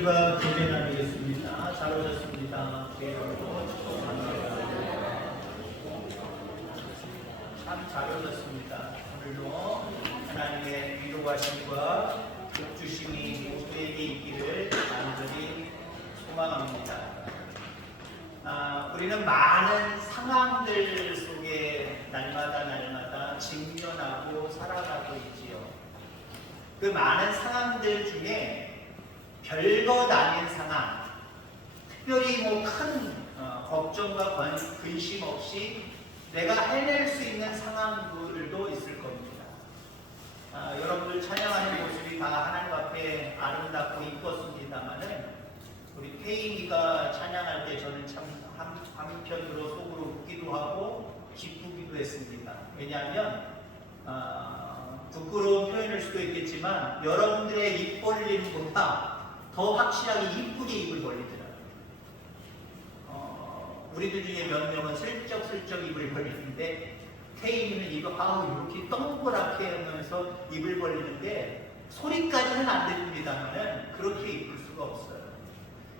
여러분들과 교제 나누겠습니다. 잘 오셨습니다. 참 잘 오셨습니다. 오늘도 하나님의 위로하심과 복주심이 모두에게 있기를 간절히 소망합니다. 우리는 많은 상황들 속에 날마다 직면하고 살아가고 있지요. 그 많은 상황들 중에 별것 아닌 상황, 특별히 큰 걱정과 근심 없이 내가 해낼 수 있는 상황들도 있을 겁니다. 여러분들 찬양하는 모습이 다 하나님 앞에 아름답고 이뻤습니다만은 우리 태임이가 찬양할 때 저는 참 한편으로 속으로 웃기도 하고 기쁘기도 했습니다. 왜냐하면 부끄러운 표현일 수도 있겠지만 여러분들의 입 벌림보다 더 확실하게 이쁘게 입을 벌리더라고요. 우리들 중에 몇 명은 슬쩍슬쩍 입을 벌리는데 태인이는 입을 이렇게 동그랗게 하면서 입을 벌리는데 소리까지는 안 들립니다만은 그렇게 입을 수가 없어요.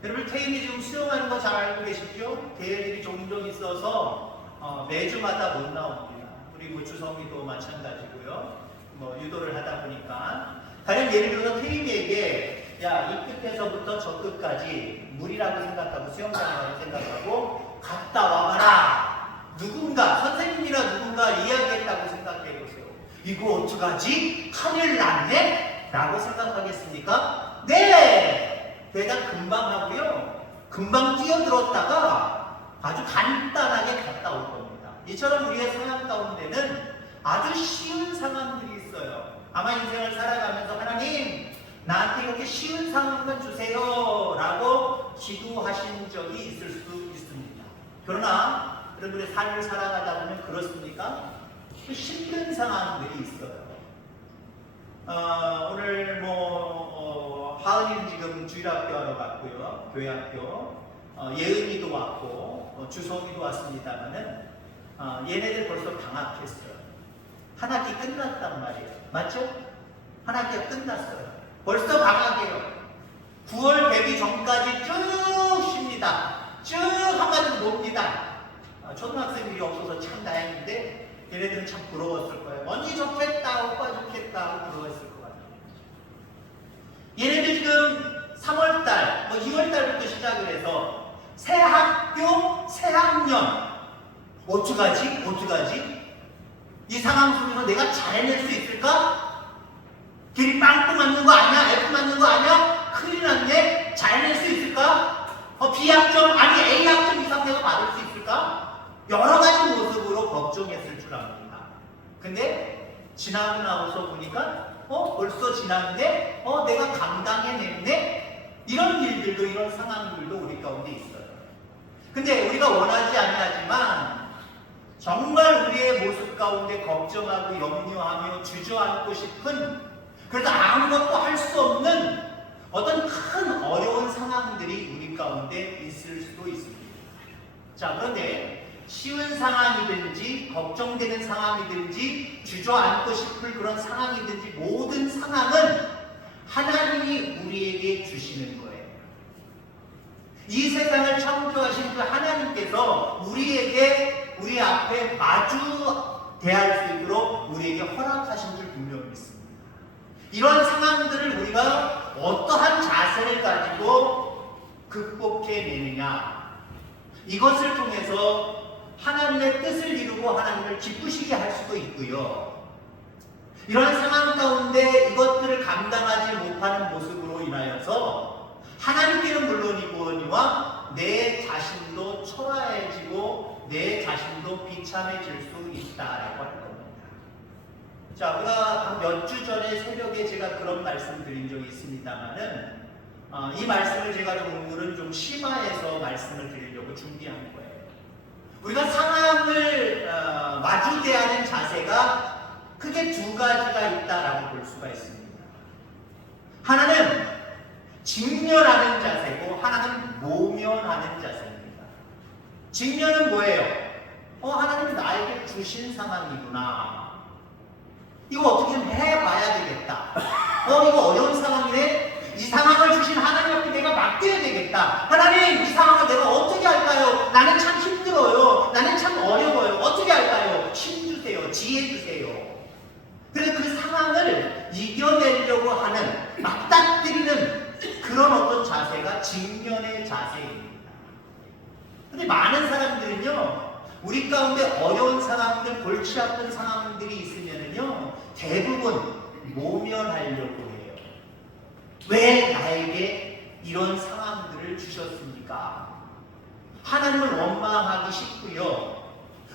여러분 태인이 지금 수영하는 거 잘 알고 계시죠? 대회들이 종종 있어서 매주마다 못 나옵니다. 그리고 주성이도 마찬가지고요. 유도를 하다 보니까 가령 예를 들어서 태인이에게 이 끝에서부터 저 끝까지 물이라고 생각하고 수영장이라고 생각하고 갔다 와봐라. 선생님이나 누군가 이야기했다고 생각해 보세요. 이거 어떡하지? 큰일 났네? 라고 생각하겠습니까? 네! 대답 금방 하고요. 금방 뛰어들었다가 아주 간단하게 갔다 올 겁니다. 이처럼 우리의 상황 가운데는 아주 쉬운 상황들이 있어요. 아마 인생을 살아가면서 하나님 나한테 이렇게 쉬운 상황만 주세요 라고 기도하신 적이 있을 수도 있습니다. 그러나 여러분의 삶을 살아가다 보면 그렇습니까? 힘든 상황들이 있어요. 오늘 하은이는 지금 주일학교 하러 갔고요. 교회학교. 예은이도 왔고 주성이도 왔습니다만은 얘네들 벌써 방학했어요. 한 학기 끝났단 말이에요. 맞죠? 한 학기가 끝났어요. 벌써 방학이에요. 9월 되기 전까지 쭉 쉽니다. 쭉 한마디도 놉니다. 초등학생들이 없어서 참 다행인데 얘네들은 참 부러웠을 거예요. 언니 좋겠다, 오빠 좋겠다 하고 부러웠을 것 같아요. 얘네들 지금 3월달, 2월달부터 시작을 해서 새 학교, 새 학년 어떡하지? 이 상황 속에서 내가 잘 해낼 수 있을까? 길이 빵꾸 맞는 거 아니야? F 맞는 거 아니야? 큰일 났네? 잘 해낼 수 있을까? B학점, 아니 A학점 이상 내가 받을 수 있을까? 여러 가지 모습으로 걱정했을 줄 압니다. 근데 지나고 나서 보니까 벌써 지났는데 내가 감당해냈네? 이런 일들도 이런 상황들도 우리 가운데 있어요. 근데 우리가 원하지 아니하지만 정말 우리의 모습 가운데 걱정하고 염려하며 주저앉고 싶은 그래서 아무것도 할 수 없는 어떤 큰 어려운 상황들이 우리 가운데 있을 수도 있습니다. 자, 그런데 쉬운 상황이든지 걱정되는 상황이든지 주저앉고 싶을 그런 상황이든지 모든 상황은 하나님이 우리에게 주시는 거예요. 이 세상을 창조하신 그 하나님께서 우리 앞에 마주 대할 수 있도록 우리에게 허락하신 줄 분명히 믿습니다. 이런 상황들을 우리가 어떠한 자세를 가지고 극복해내느냐, 이것을 통해서 하나님의 뜻을 이루고 하나님을 기쁘시게 할 수도 있고요. 이런 상황 가운데 이것들을 감당하지 못하는 모습으로 인하여서 하나님께는 물론이거니와 내 자신도 초라해지고 내 자신도 비참해질 수 있다라고 할 겁니다. 자, 우리가 몇 주 전에 새벽에 제가 그런 말씀 드린 적이 있습니다만은 이 말씀을 제가 오늘은 좀 심화해서 말씀을 드리려고 준비한 거예요. 우리가 상황을 마주 대하는 자세가 크게 두 가지가 있다라고 볼 수가 있습니다. 하나는 직면하는 자세고 하나는 모면하는 자세입니다. 직면은 뭐예요? 하나님이 나에게 주신 상황이구나. 이거 어떻게 해봐야 되겠다. 이거 어려운 상황이네. 이 상황을 주신 하나님 앞에 내가 바뀌어야 되겠다. 하나님, 이 상황을 내가 어떻게 할까요? 나는 참 힘들어요. 나는 참 어려워요. 어떻게 할까요? 힘 주세요. 지혜 주세요. 그래서 그 상황을 이겨내려고 하는, 맞닥뜨리는 그런 어떤 자세가 직면의 자세입니다. 근데 많은 사람들은요, 우리 가운데 어려운 상황들, 골치 아픈 상황들이 있으면은요, 대부분 모면하려고 해요. 왜 나에게 이런 상황들을 주셨습니까? 하나님을 원망하기 쉽고요.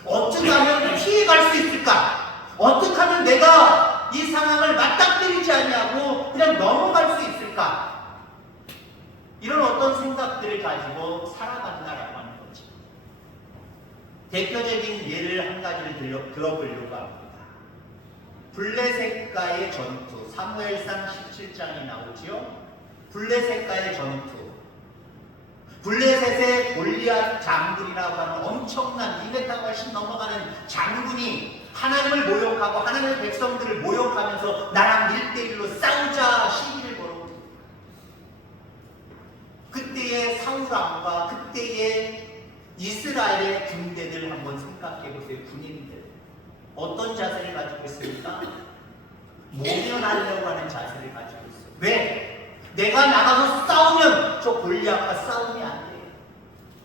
어떻게 하면 피해갈 수 있을까? 어떻게 하면 내가 이 상황을 맞닥뜨리지 않냐고 그냥 넘어갈 수 있을까? 이런 어떤 생각들을 가지고 살아간다라고 하는 거죠. 대표적인 예를 한 가지를 들어보려고 합니다. 블레셋과의 전투, 사무엘상 17장이 나오지요. 블레셋과의 전투. 블레셋의 골리앗 장군이라고 하는 엄청난 2m 훨씬 넘어가는 장군이 하나님을 모욕하고 하나님의 백성들을 모욕하면서 나랑 1대1로 싸우자 시비를 걸었고, 그때의 사울왕과 그때의 이스라엘의 군대들 한번 생각해 보세요. 군인들 어떤 자세를 가지고 있습니까? 모면하려고 하는 자세를 가지고 있어요. 왜? 내가 나가서 싸우면 저 골리앗과 싸움이 안 돼요.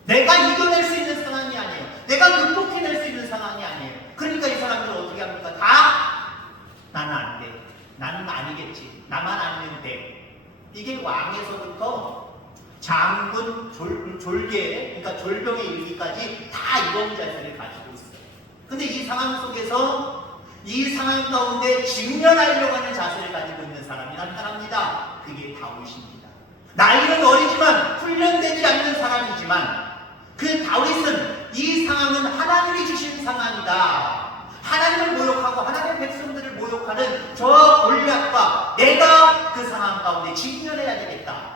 내가 이겨낼 수 있는 상황이 아니에요. 내가 극복해낼 수 있는 상황이 아니에요. 그러니까 이 사람들은 어떻게 합니까? 다 나는 안 돼. 나는 아니겠지. 나만 아니면 돼. 이게 왕에서부터 장군, 졸개, 그러니까 졸병에 이르기까지 다 이런 자세를 가지고 있어요. 근데 이 상황 속에서 이 상황 가운데 직면하려고 하는 자세를 가지고 있는 사람이 나타납니다. 그게 다윗입니다. 나이는 어리지만 훈련되지 않는 사람이지만 그 다윗은 이 상황은 하나님이 주신 상황이다. 하나님을 모욕하고 하나님의 백성들을 모욕하는 저 골리앗과 내가 그 상황 가운데 직면해야 되겠다.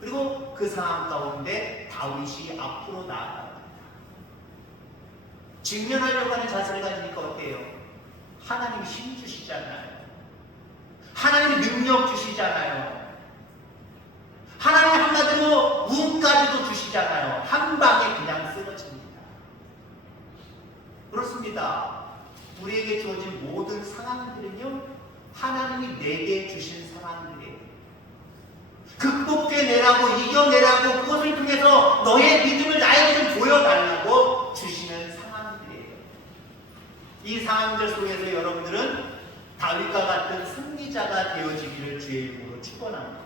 그리고 그 상황 가운데 다윗이 앞으로 나아갑니다. 직면하려고 하는 자세를 가지니까 어때요? 하나님이 힘 주시잖아요. 하나님이 능력 주시잖아요. 하나님 한마디로 운까지도 주시잖아요. 한 방에 그냥 쓰러집니다. 그렇습니다. 우리에게 주어진 모든 상황들은요, 하나님이 내게 주신 상황들이에요. 극복해내라고, 이겨내라고, 그것을 통해서 너의 믿음을 나에게 좀 보여달라고 주시는 상황들이에요. 이 상황들 속에서 여러분들은 다윗과 같은 승리자가 되어지기를 주의 이름으로 축원합니다.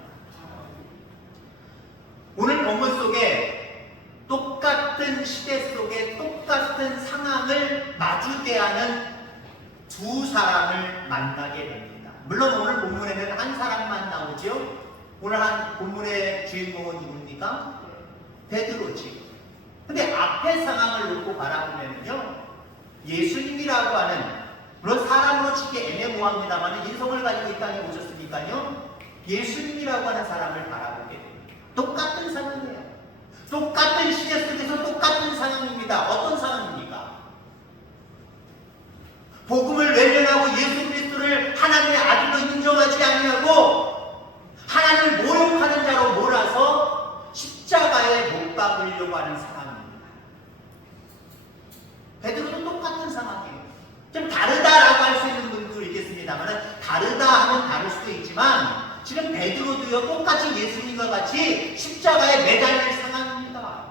오늘 본문 속에 똑같은 시대 속에 똑같은 상황을 마주대하는 두 사람을 만나게 됩니다. 물론 오늘 본문에는 한 사람만 나오죠. 오늘 한 본문의 주인공은 누굽니까? 베드로지. 근데 앞에 상황을 놓고 바라보면요, 예수님이라고 하는, 물론 사람으로 치기 애매모호합니다만 인성을 가지고 이 땅에 오셨으니까요, 예수님이라고 하는 사람을 바라보게 됩니다. 똑같은 상황이에요. 똑같은 시대 속에서 똑같은 상황입니다. 어떤 상황입니까? 복음을 외면하고 예수 그리스도를 하나님의 아들로 인정하지 아니하고 하나님을 모욕하는 자로 몰아서 십자가에 못 박으려고 하는 상황입니다. 베드로도 똑같은 상황이에요. 좀 다르다라고 할 수 있는 분도 있겠습니다만, 다르다 하면 다를 수도 있지만 지금 베드로도요, 똑같이 예수님과 같이 십자가에 매달릴 상황입니다.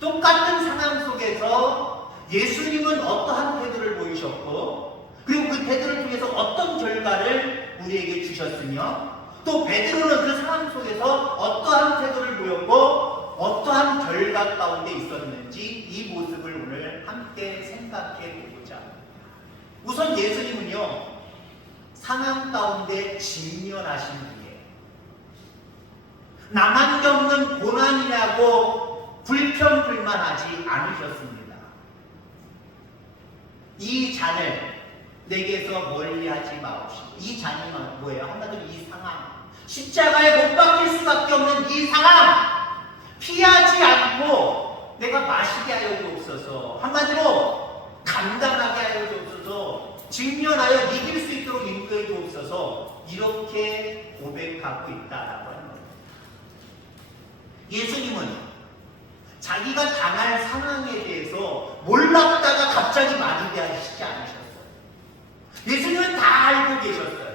똑같은 상황 속에서 예수님은 어떠한 태도를 보이셨고, 그리고 그 태도를 통해서 어떤 결과를 우리에게 주셨으며, 또 베드로는 그 상황 속에서 어떠한 태도를 보였고 어떠한 결과 가운데 있었는지 이 모습을 오늘 함께 생각해 보고자 합니다. 우선 예수님은요, 상황 가운데 직면하신 분이에요. 나만 겪는 고난이라고 불평불만하지 않으셨습니다. 이 잔을 내게서 멀리하지 마옵시고, 이 잔이 뭐예요? 한마디로 이 상황, 십자가에 못 박힐 수밖에 없는 이 상황 피하지 않고 내가 마시게 하여 주옵소서, 한마디로 감당하게 하여 주옵소서, 직면하여 이길 수 있도록 인도해 주옵소서, 이렇게 고백하고 있다라고 하는 겁니다. 예수님은 자기가 당할 상황에 대해서 몰랐다가 갑자기 마주대하시지 않으셨어요. 예수님은 다 알고 계셨어요.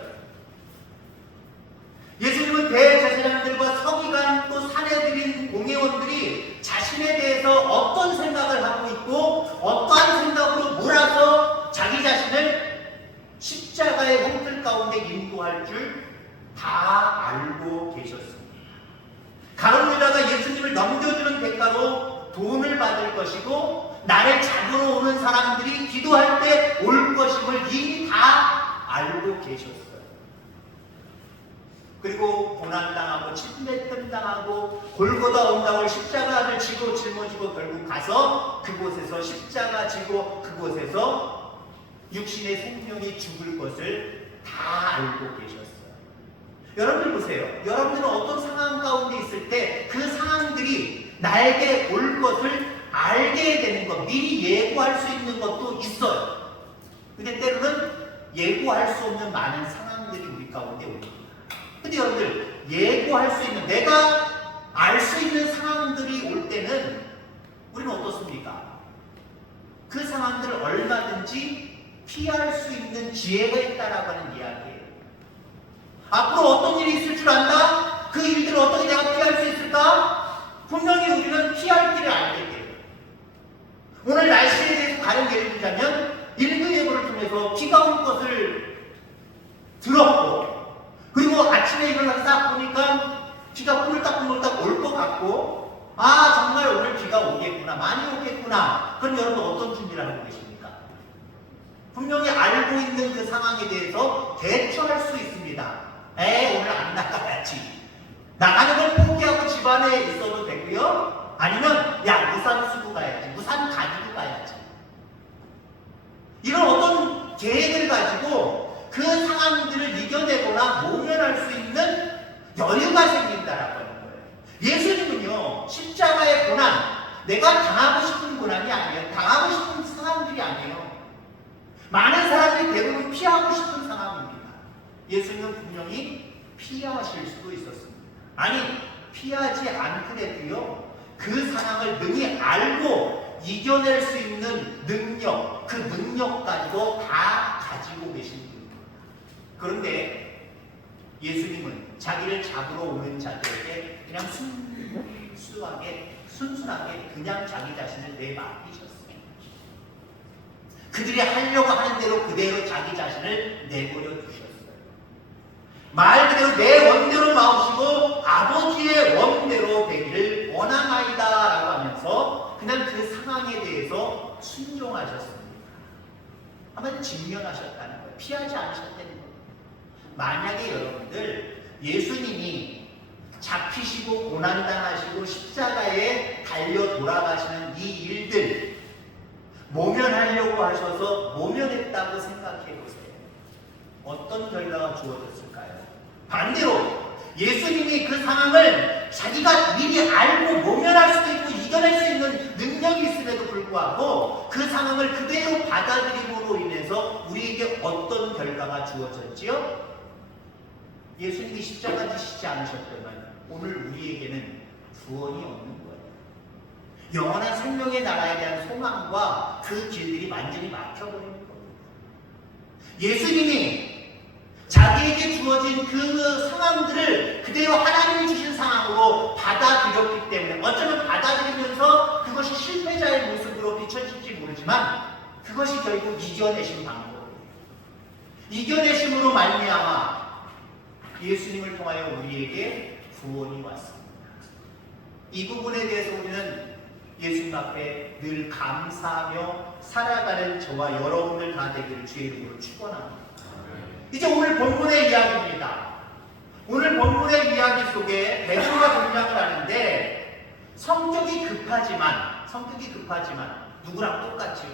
예수님은 대제사장들과 서기관 또 사내들인 공회원들이 자신에 대해서 어떤 생각을 하고 있고 어떠한 생각으로 몰아서 자기 자신을 십자가의 형틀 가운데 인도할 줄 다 알고 계셨습니다. 가룟 유다가 예수님을 넘겨주는 대가로 돈을 받을 것이고 나를 잡으러 오는 사람들이 기도할 때 올 것임을 이미 다 알고 계셨어요. 그리고 고난당하고 침뱉음 당하고 골고다 언덕을 십자가를 지고 짊어지고 결국 가서 그곳에서 십자가 지고 그곳에서 육신의 생명이 죽을 것을 다 알고 계셨어요. 여러분들 보세요. 여러분들은 어떤 상황 가운데 있을 때 그 상황들이 나에게 올 것을 알게 되는 것, 미리 예고할 수 있는 것도 있어요. 근데 때로는 예고할 수 없는 많은 상황들이 우리 가운데 옵니다. 근데 여러분들 예고할 수 있는, 내가 알 수 있는 상황들이 올 때는 우리는 어떻습니까? 그 상황들을 얼마든지 피할 수 있는 기회가 있다라고 하는 이야기예요. 앞으로 어떤 일이 있을 줄 안다? 그 일들을 어떻게 내가 피할 수 있을까? 분명히 우리는 피할 길을 알게 돼요. 오늘 날씨에 대해서 가령 예를 들자면 일기예보를 통해서 비가 올 것을 들었고, 그리고 아침에 일어나서 딱 보니까 비가 꾸물딱꾸물딱 올 것 같고, 아 정말 오늘 비가 오겠구나, 많이 오겠구나. 그럼 여러분 어떤 준비를 하고 계십니까? 분명히 알고 있는 그 상황에 대해서 대처할 수 있습니다. 오늘 안 나가야지. 나가는 걸 포기하고 집안에 있어도 되고요. 아니면 야 우산 쓰고 가야지. 우산 가지고 가야지. 이런 어떤 계획을 가지고 그 상황들을 이겨내거나 모면할 수 있는 여유가 생긴다라고 하는 거예요. 예수님은요, 십자가의 고난, 내가 당하고 싶은 고난이 아니에요. 당하고 싶은 상황들이 아니에요. 많은 사람들이 대부분 피하고 싶은 상황입니다. 예수님은 분명히 피하실 수도 있었습니다. 아니, 피하지 않더라도요, 그 상황을 능히 알고 이겨낼 수 있는 능력, 그 능력 가지고 다 가지고 계신 분입니다. 그런데 예수님은 자기를 잡으러 오는 자들에게 그냥 순수하게 그냥 자기 자신을 내맡기셨어요. 그들이 하려고 하는 대로 그대로 자기 자신을 내버려 두셨어요. 말 그대로 내 원대로 마우시고 아버지의 원대로 되기를 원하나이다 라고 하면서 그냥 그 상황에 대해서 순종하셨습니다. 한번 직면하셨다는 거예요. 피하지 않으셨다는 거예요. 만약에 여러분들 예수님이 잡히시고 고난당하시고 십자가에 달려 돌아가시는 이 일들 모면하려고 하셔서 모면했다고 생각해 보세요. 어떤 결과가 주어졌을까요? 반대로 예수님이 그 상황을 자기가 미리 알고 모면할 수도 있고 이겨낼 수 있는 능력이 있음에도 불구하고 그 상황을 그대로 받아들임으로 인해서 우리에게 어떤 결과가 주어졌지요? 예수님이 십자가 지시지 않으셨다면 오늘 우리에게는 구원이 없는 거예요. 영원한 생명의 나라에 대한 소망과 그 길들이 완전히 막혀버리는 겁니다. 예수님이 자기에게 주어진 그 상황들을 그대로 하나님이 주신 상황으로 받아들였기 때문에 어쩌면 받아들이면서 그것이 실패자의 모습으로 비춰질지 모르지만 그것이 결국 이겨내신 방법이에요. 이겨내심으로 말미암아 예수님을 통하여 우리에게 구원이 왔습니다. 이 부분에 대해서 우리는 예수님 앞에 늘 감사하며 살아가는 저와 여러분들 다 되기를 주의 이름으로 축원합니다. 이제 오늘 본문의 이야기입니다. 오늘 본문의 이야기 속에 베드로가 등장을 하는데 성격이 급하지만 누구랑 똑같지요?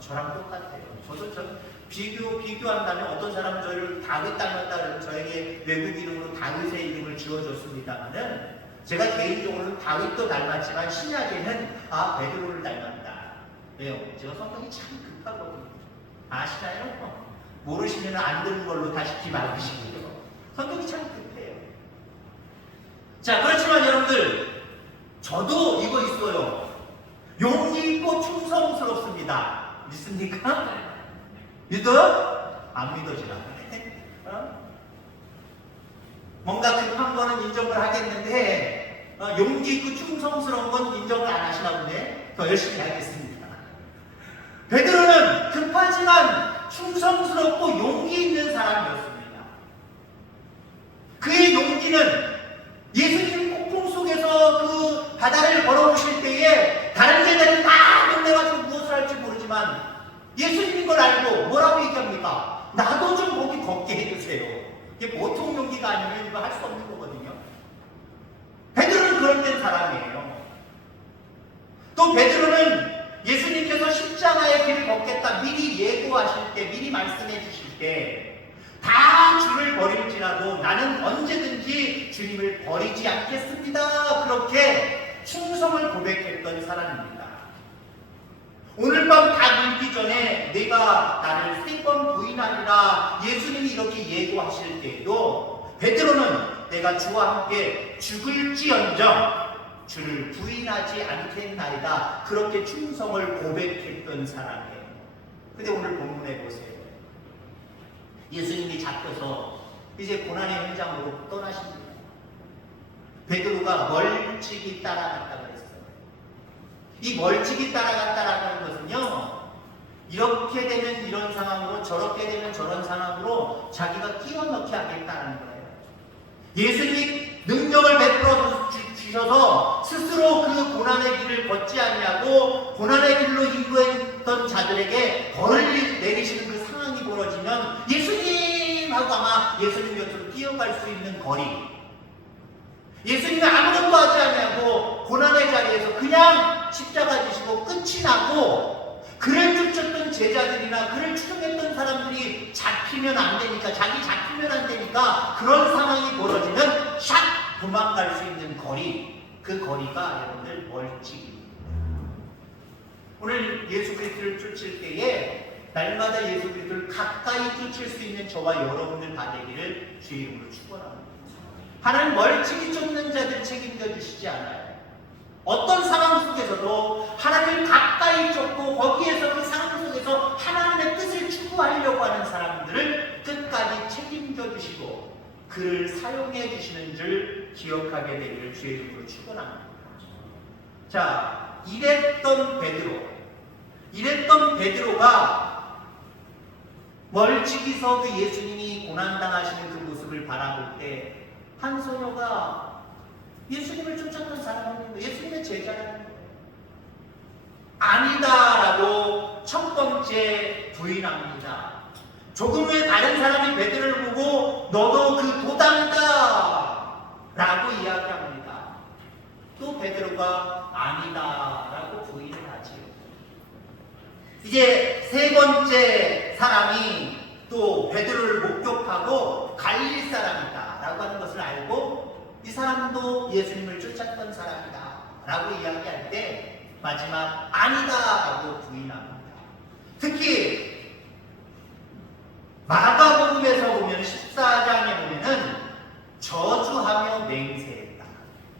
저랑 똑같아요. 저도 비교한다면 어떤 사람은 저를 다윗 닮았다 그러면 저에게 외국 이름으로 다윗의 이름을 지어줬습니다만은 제가 개인적으로는 다윗도 닮았지만 신약에는 베드로를 닮았다. 왜요? 제가 성격이 참 급하거든요. 아시나요? 모르시면 안 되는 걸로 다시 기막으시고요. 성격이 참 급해요. 자, 그렇지만 여러분들 저도 이거 있어요. 용기 있고 충성스럽습니다. 믿습니까? 믿어요? 안 믿어지나? 뭔가 급한 거는 인정을 하겠는데 용기 있고 충성스러운 건 인정을 안 하시나 보네. 더 열심히 하겠습니다. 베드로는 급하지만 충성스럽고 용기 있는 사람이었습니다. 그의 용기는 예수님 폭풍 속에서 그 바다를 걸어오실 때에 다른 제자들이 다 놀래가지고 무엇을 할지 모르지만 예수님인 걸 알고 뭐라고 얘기합니까? 나도 좀 거기 걷게 해주세요. 이게 보통 용기가 아니면 이거 할 수 없는 거거든요. 베드로는 그런 된 사람이에요. 또 베드로는 예수님께서 십자가의 길을 걷겠다 미리 예고하실 때, 미리 말씀해 주실 때 다 주를 버릴지라도 나는 언제든지 주님을 버리지 않겠습니다. 그렇게 충성을 고백했던 사람입니다. 오늘 밤 다 물기 전에 내가 나를 3번 부인하리라 예수님이 이렇게 예고하실 때에도 베드로는 내가 주와 함께 죽을지언정 주를 부인하지 않겠나이다 그렇게 충성을 고백했던 사람이에요. 근데 오늘 본문에 보세요. 예수님이 잡혀서 이제 고난의 현장으로 떠나십니다. 베드로가 멀찍이 따라갔다 그랬어요. 이 멀찍이 따라갔다라는 것은요, 이렇게 되면 이런 상황으로 저렇게 되면 저런 상황으로 자기가 끼워넣게 하겠다는 거예요. 예수님이 능력을 베풀어 주셔서 스스로 그 고난의 길을 걷지 않냐고 고난의 길로 인도했던 자들에게 벌을 내리시는 그 상황이 벌어지면 예수님 하고 아마 예수님 곁으로 뛰어갈 수 있는 거리, 예수님이 아무것도 하지 않냐고 고난의 자리에서 그냥 십자가 지시고 끝이 나고 그를 쫓았던 제자들이나 그를 추종했던 사람들이 잡히면 안 되니까, 자기 잡히면 안 되니까 그런 상황이 벌어지면 샥 도망갈 수 있는 거리, 그 거리가 여러분들 멀찍이. 오늘 예수 그리스도를 쫓을 때에 날마다 예수 그리스도를 가까이 쫓을 수 있는 저와 여러분들 다 되기를 주의 이름으로 축원합니다. 하나님 멀찍이 쫓는 자들 책임져 주시지 않아요. 어떤 상황 속에서도 하나님을 가까이 쫓고 거기에서 그 상황 속에서 하나님의 뜻을 추구하려고 하는 사람들을 끝까지 책임져 주시고 그를 사용해 주시는 줄 기억하게 되기를 주의 이름으로 축원합니다. 자, 이랬던 베드로가 멀찍이서 그 예수님이 고난당하시는 그 모습을 바라볼 때 한 소녀가 예수님을 쫓았던 사람은 예수님의 제자라는 거예요. 아니다라고 첫 번째 부인합니다. 조금 후에 다른 사람이 베드로를 보고 너도 그 도당이다 라고 이야기합니다. 또 베드로가 아니다라고 부인을 하지요. 이제 세 번째 사람이 또 베드로를 목격하고 갈릴 사람이다 라고 하는 것을 알고 이 사람도 예수님을 쫓았던 사람이다 라고 이야기할 때 마지막 아니다 라고 부인합니다. 특히 마가복음에서 보면 14장에 보면은 저주하며 맹세했다.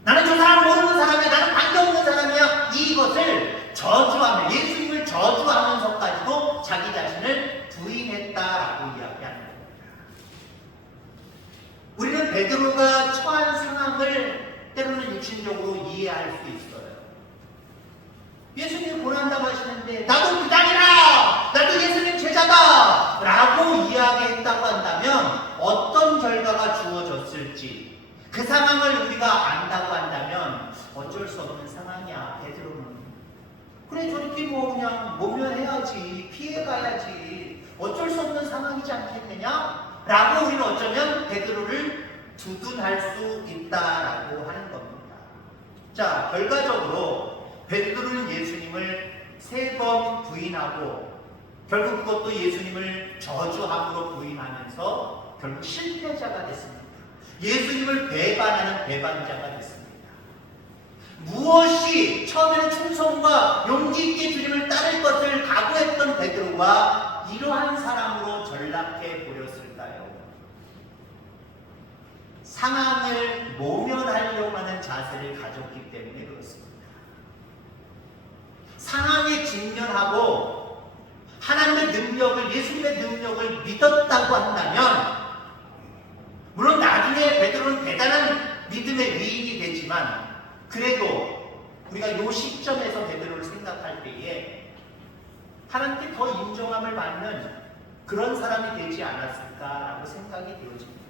나는 저 사람 모르는 사람이야, 나는 관계없는 사람이야, 이것을 저주하며 예수님을 저주하면서까지도 자기 자신을 부인했다라고 이야기합니다. 우리는 베드로가 처한 상황을 때로는 육신적으로 이해할 수 있어요. 예수님 고난당하시는데 나도 그 땅이라, 나도 예수님 제자다 라고 이야기했다고 한다면 어떤 결과가 주어졌을지, 그 상황을 우리가 안다고 한다면 어쩔 수 없는 상황이야. 베드로는 그래 저렇게 뭐 그냥 모면해야지, 피해가야지, 어쩔 수 없는 상황이지 않겠느냐 라고 우리는 어쩌면 베드로를 두둔할 수 있다라고 하는 겁니다. 자, 결과적으로 베드로는 예수님을 3번 부인하고 결국 그것도 예수님을 저주함으로 부인하면서 결국 실패자가 됐습니다. 예수님을 배반하는 배반자가 됐습니다. 무엇이 처음에는 충성과 용기 있게 주님을 따를 것을 각오했던 베드로가 이러한 사람으로 전락해 버렸을까요? 상황을 모면하려고 하는 자세를 가졌기 때문에 그렇습니다. 상황에 직면하고 하나님의 능력을, 예수님의 능력을 믿었다고 한다면, 물론 나중에 베드로는 대단한 믿음의 위인이 되지만, 그래도 우리가 이 시점에서 베드로를 생각할 때에 하나님께 더 인정함을 받는 그런 사람이 되지 않았을까라고 생각이 되어집니다.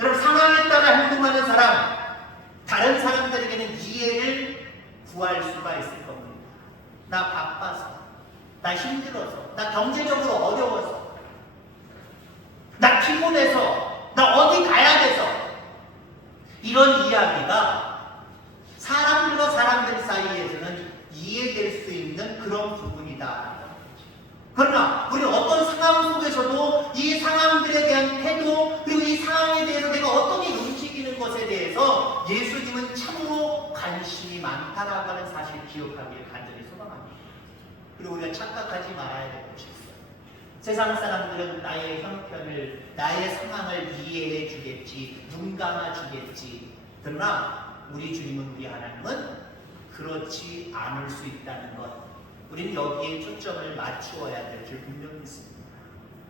여러분, 상황에 따라 행동하는 사람, 다른 사람들에게는 이해를 구할 수가 있을 겁니다. 나 바빠서, 나 힘들어서, 나 경제적으로 어려워서, 나 피곤해서, 나 어디 가야 돼서, 이런 이야기가 사람들과 사람들 사이에서는 이해될 수 있는 그런 부분이다. 그러나 우리는 어떤 상황 속에서도 이 상황들에 대한 태도, 그리고 이 상황에 대해서 내가 어떻게 움직이는 것에 대해서 예수님은 참으로 관심이 많다라고 하는 사실 기억하기를 간절히 소망합니다. 그리고 우리가 착각하지 말아야 될 것이 있어요. 세상 사람들은 나의 형편을, 나의 상황을 이해해 주겠지, 눈 감아 주겠지. 그러나 우리 주님은, 우리 하나님은 그렇지 않을 수 있다는 것, 우리는 여기에 초점을 맞추어야 될 줄 분명히 있습니다.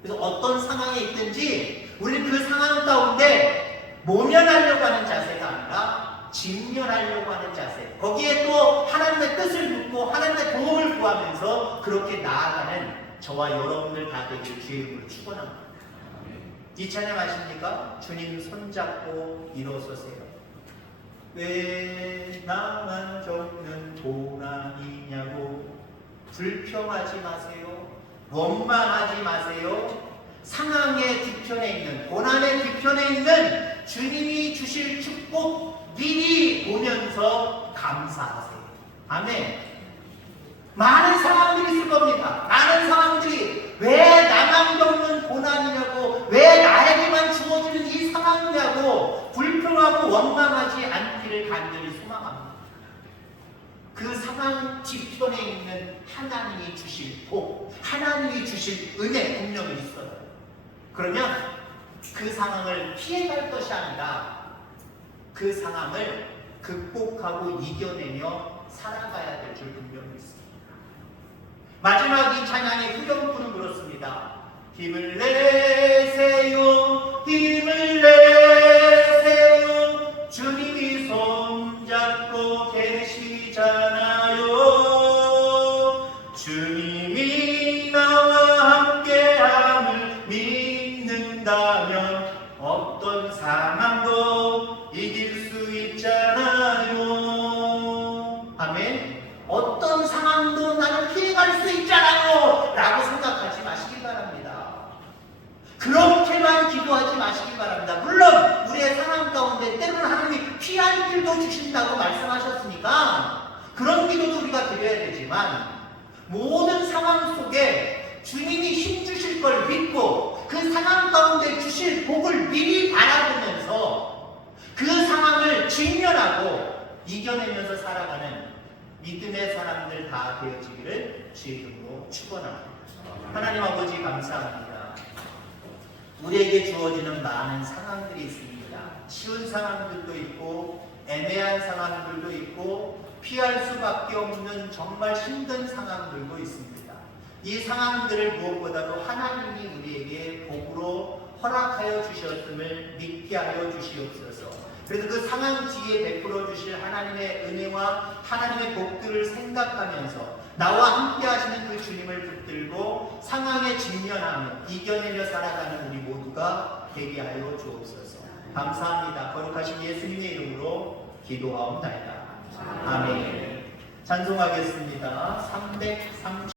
그래서 어떤 상황에 있든지 우리는 그 상황 가운데 모면하려고 하는 자세가 아니라 직면하려고 하는 자세, 거기에 또 하나님의 뜻을 묻고 하나님의 도움을 구하면서 그렇게 나아가는 저와 여러분들 다 되길 주의 이름으로 축원합니다. 이 찬양 아십니까? 주님 손잡고 일어서세요. 왜 나만 겪는 고난이냐고 불평하지 마세요. 원망하지 마세요. 상황의 뒤편에 있는, 고난의 뒤편에 있는 주님이 주실 축복 미리 보면서 감사하세요. 아멘. 많은 상황들이 있을 겁니다. 많은 상황들이 왜 나만 겪는 고난이냐고, 왜 나에게만 주어지는 이 상황이냐고 불평하고 원망하지 않기를 간절히 소망합니다. 그 상황 뒤편에 있는 하나님이 주실 복, 하나님이 주실 은혜 분명히 있어요. 그러면 그 상황을 피해갈 것이 아니라 그 상황을 극복하고 이겨내며 살아가야 될 줄 분명히 있습니다. 마지막 이 찬양의 후렴구는 그렇습니다. 힘을 내세요, 힘을 내세요, 주님이 손잡고 계시잖아요. 주님이 나와 함께함을 믿는다면 어떤 상황도 이길 수 있잖아요. 아멘. 어떤 상황도 나는 피해갈 수 있잖아요 라고 생각하지 마시기 바랍니다. 그렇게만 기도하지 마시기 바랍니다. 물론 우리의 상황 가운데 때로는 하나님이 피할 길도 주신다고 말씀하셨으니까 그런 기도도 우리가 드려야 되지만, 모든 상황 속에 주님이 힘 주실 걸 믿고 그 상황 가운데 주실 복을 미리 바라보면서 그 상황을 직면하고 이겨내면서 살아가는 믿음의 사람들 다 되어지기를 주의 이름으로 축원합니다. 하나님 아버지 감사합니다. 우리에게 주어지는 많은 상황들이 있습니다. 쉬운 상황들도 있고 애매한 상황들도 있고 피할 수밖에 없는 정말 힘든 상황들도 있습니다. 이 상황들을 무엇보다도 하나님이 우리에게 복으로 허락하여 주셨음을 믿게 하여 주시옵소서. 그래서 그 상황 뒤에 베풀어 주실 하나님의 은혜와 하나님의 복들을 생각하면서 나와 함께 하시는 그 주님을 붙들고 상황에 직면하며 이겨내며 살아가는 우리 모두가 되게 하여 주옵소서. 감사합니다. 거룩하신 예수님의 이름으로 기도하옵나이다. 아멘. 찬송하겠습니다. 330